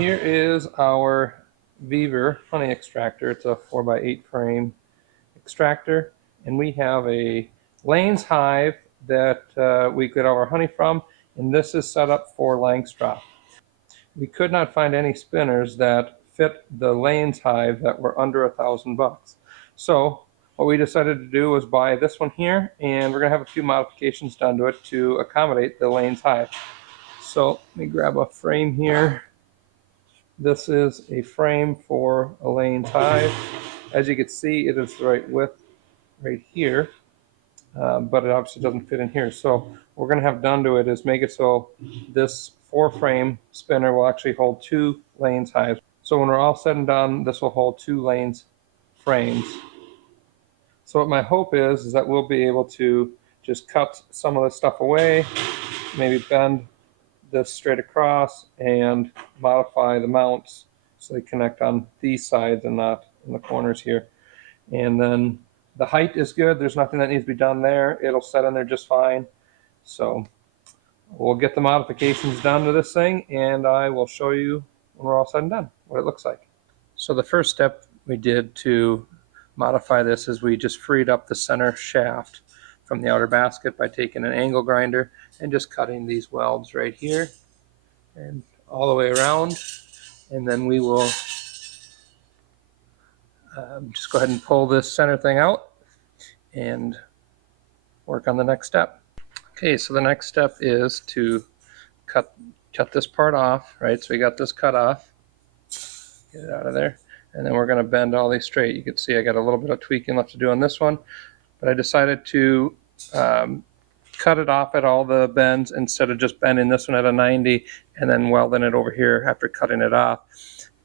here is our Vevor honey extractor. It's a 4x8 frame extractor, and we have a Layens hive that we get our honey from, and this is set up for Langstroth. We could not find any spinners that fit the Layens hive that were under $1,000. So what we decided to do was buy this one here, and we're going to have a few modifications done to it to accommodate the Layens hive. So let me grab a frame here. This is a frame for a Layens hive. As you can see, it is the right width right here, but it obviously doesn't fit in here. So what we're going to have done to it is make it so this 4-frame spinner will actually hold 2 Layens hives. So when we're all said and done, this will hold 2 Layens frames. So what my hope is that we'll be able to just cut some of this stuff away, maybe bend this straight across and modify the mounts so they connect on these sides and not in the corners here. And then the height is good. There's nothing that needs to be done there. It'll set in there just fine. So we'll get the modifications done to this thing, and I will show you when we're all said and done what it looks like. So the first step we did to modify this is we just freed up the center shaft from the outer basket by taking an angle grinder and just cutting these welds right here and all the way around. And then we will just go ahead and pull this center thing out and work on the next step. Okay, so the next step is to cut this part off, right? So we got this cut off, get it out of there, and then we're going to bend all these straight. You can see I got a little bit of tweaking left to do on this one, but I decided to cut it off at all the bends instead of just bending this one at a 90 and then welding it over here after cutting it off,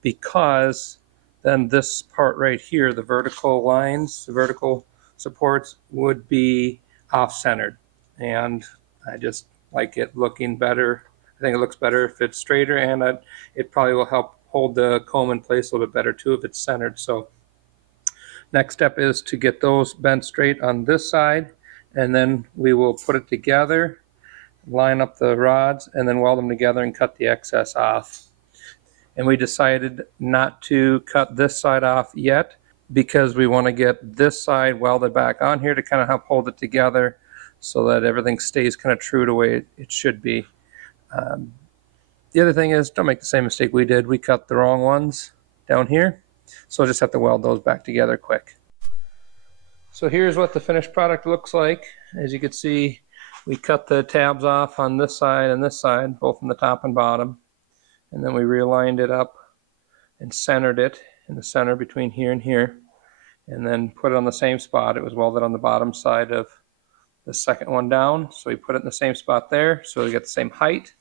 because then this part right here, the vertical lines, the vertical supports, would be off-centered, and I just like it looking better. I think it looks better if it's straighter, and it probably will help hold the comb in place a little bit better too if it's centered. So next step is to get those bent straight on this side, and then we will put it together, line up the rods, and then weld them together and cut the excess off. And we decided not to cut this side off yet because we want to get this side welded back on here to kind of help hold it together so that everything stays kind of true to the way it should be. The other thing is, don't make the same mistake we did. We cut the wrong ones down here, so I'll just have to weld those back together quick. So here's what the finished product looks like. As you can see, we cut the tabs off on this side and this side, both from the top and bottom. And then we realigned it up and centered it in the center between here and here, and then put it on the same spot. It was welded on the bottom side of the second one down, so we put it in the same spot there so we get the same height.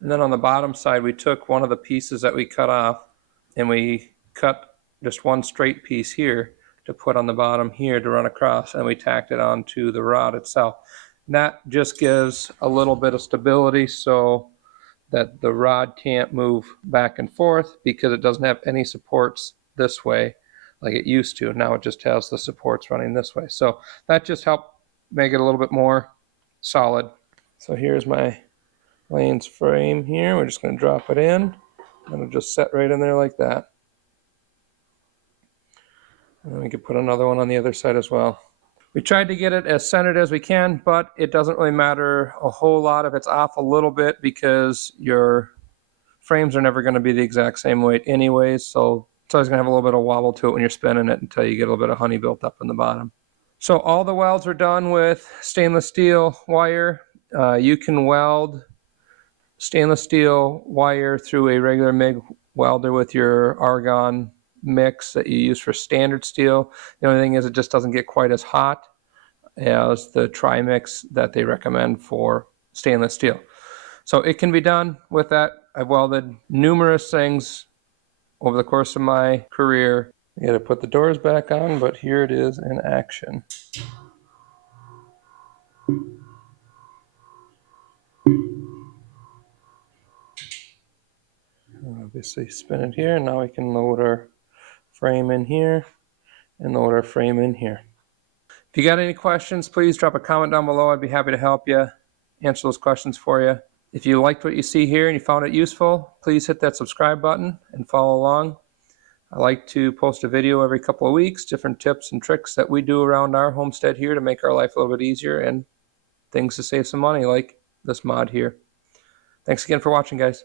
And then on the bottom side, we took one of the pieces that we cut off and we cut just one straight piece here to put on the bottom here to run across, and we tacked it onto the rod itself. And that just gives a little bit of stability so that the rod can't move back and forth, because it doesn't have any supports this way like it used to. Now it just has the supports running this way. So that just helped make it a little bit more solid. So here's my Layens frame here. We're just going to drop it in, and it'll just set right in there like that. And then we can put another one on the other side as well. We tried to get it as centered as we can, but it doesn't really matter a whole lot if it's off a little bit, because your frames are never going to be the exact same weight anyways, so it's always going to have a little bit of wobble to it when you're spinning it until you get a little bit of honey built up in the bottom. So all the welds are done with stainless steel wire. You can weld stainless steel wire through a regular MIG welder with your argon mix that you use for standard steel. The only thing is it just doesn't get quite as hot as the tri-mix that they recommend for stainless steel. So it can be done with that. I've welded numerous things over the course of my career. I got to put the doors back on, but here it is in action. Obviously spin it here, and now we can load our frame in here and load our frame in here. If you got any questions, please drop a comment down below. I'd be happy to help you answer those questions for you. If you liked what you see here and you found it useful, please hit that subscribe button and follow along. I like to post a video every couple of weeks, different tips and tricks that we do around our homestead here to make our life a little bit easier, and things to save some money like this mod here. Thanks again for watching, guys.